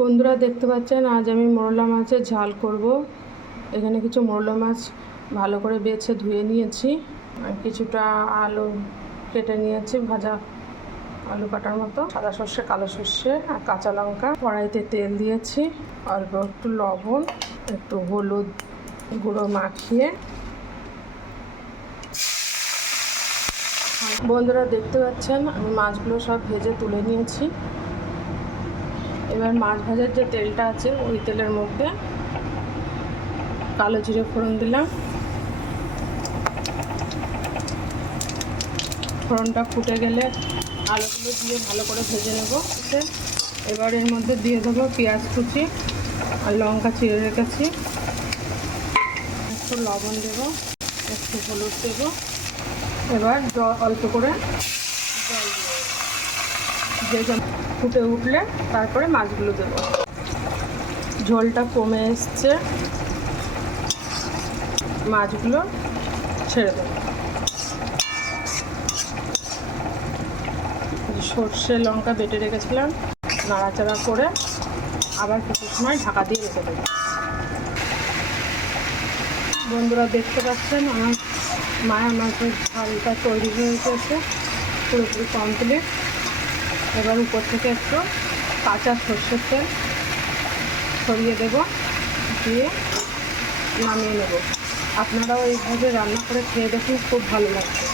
বন্ধুরা দেখতে পাচ্ছেন, আজ আমি মোরলা মাছের ঝাল করব। এখানে কিছু মোরলা মাছ ভালো করে বেছে ধুয়ে নিয়েছি। আর কিছুটা আলু কেটে নিয়েছি, ভাজা আলু কাটার মতো। সাদা সর্ষে, কালো সর্ষে আর কাঁচা লঙ্কা। কড়াইতে তেল দিয়েছি, অল্প একটু লবণ, একটু হলুদ গুঁড়ো মাখিয়ে। বন্ধুরা দেখতে পাচ্ছেন, আমি মাছগুলো সব ভেজে তুলে নিয়েছি। এবার মাছ ভাজার যে তেলটা আছে, ওই তেলের মধ্যে কালো জিরে ফোড়ন দিলাম। ফোড়নটা ফুটে গেলে আলুগুলো দিয়ে ভালো করে ভেজে নেব এবার এর মধ্যে দিয়ে দেবো পেঁয়াজ কুচি আর লঙ্কা চিড়ে রেখেছি। একটু লবণ দেব, একটু হলুদ দেব। এবার জল অল্প করে জল দেবো। ফুটে উঠলে তারপরে মাছগুলো দেবো। ঝোলটা কমে এসছে। মাছগুলো ছেড়ে দেবো। সর্ষে লঙ্কা বেটে রেখেছিলাম, নাড়াচাড়া করে আবার কিছু সময় ঢাকা দিয়ে রেখে দেবো। বন্ধুরা, দেখতে পাচ্ছেন আমার মায়া মাছের ঝালটা তৈরি হয়ে গেছে, পুরোপুরি কমপ্লিট এবার উপর থেকে একটু কাঁচা সর্ষের তেল ছড়িয়ে দেব, দিয়ে নামিয়ে নেব। আপনারাও এইভাবে রান্না করে খেয়ে দেখুন, খুব ভালো লাগবে।